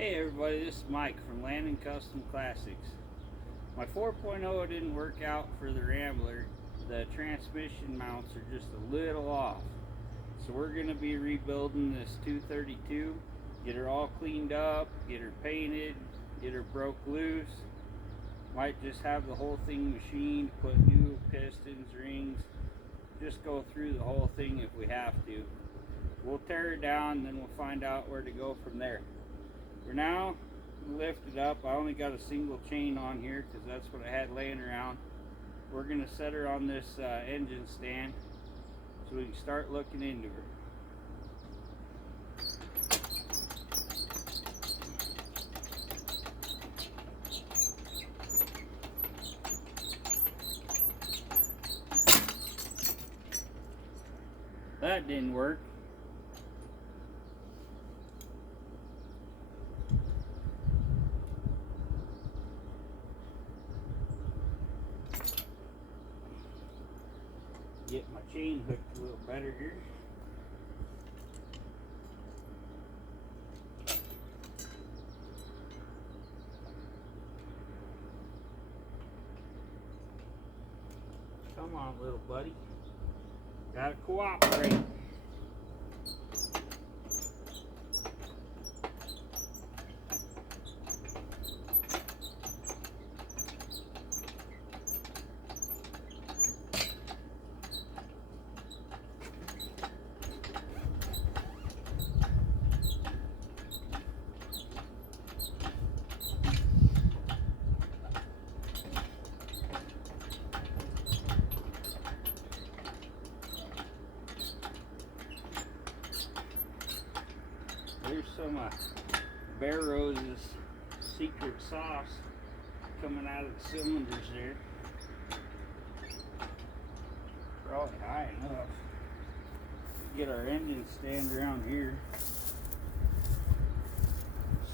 Hey everybody, this is Mike from Landon Custom Classics. My 4.0 didn't work out for the Rambler. The transmission mounts are just a little off. So we're going to be rebuilding this 232, get her all cleaned up, get her painted, get her broke loose. Might just have the whole thing machined, put new pistons, rings, just go through the whole thing if we have to. We'll tear it down, then we'll find out where to go from there. For now, lift it up. I only got a single chain on here because that's what I had laying around. We're going to set her on this engine stand so we can start looking into her. That didn't work. Get my chain hooked a little better here. Come on, little buddy. Gotta cooperate. Here's some Bear Rose's secret sauce coming out of the cylinders there. Probably high enough. Get our engine stand around here.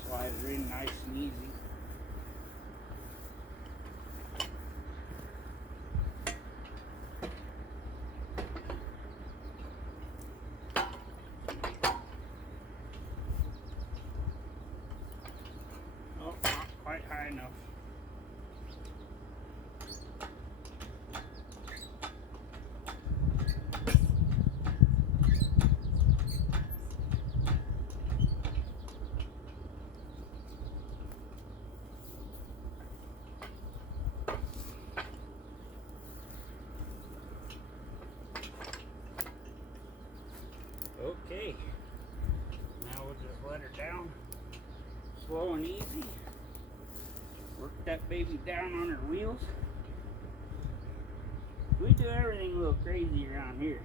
Slide it in nice and easy. Quite high enough. Okay, now we'll just let her down slow and easy. Work that baby down on her wheels. We do everything a little crazy around here.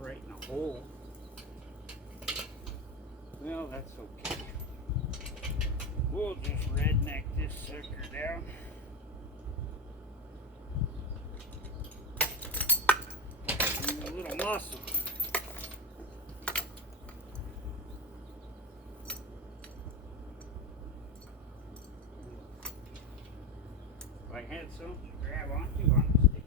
Right in a hole. Well, that's okay. We'll just redneck this sucker down. And a little muscle. If I had something to grab onto on the stick.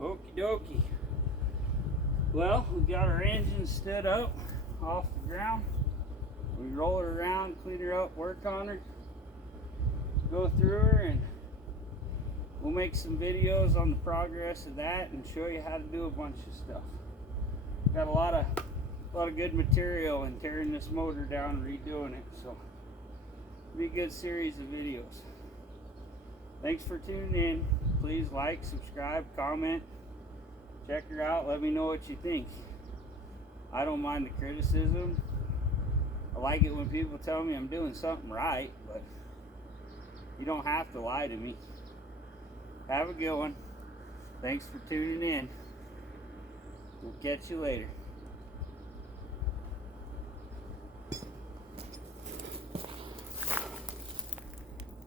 Okie dokie. Well, we got our engine stood up off the ground. We roll her around, clean her up, work on her, go through her, and we'll make some videos on the progress of that and show you how to do a bunch of stuff. Got a lot of good material in tearing this motor down and redoing it, so it'll be a good series of videos. Thanks for tuning in. Please like, subscribe, comment, check her out, let me know what you think. I don't mind the criticism. I like it when people tell me I'm doing something right, but you don't have to lie to me. Have a good one. Thanks for tuning in. We'll catch you later.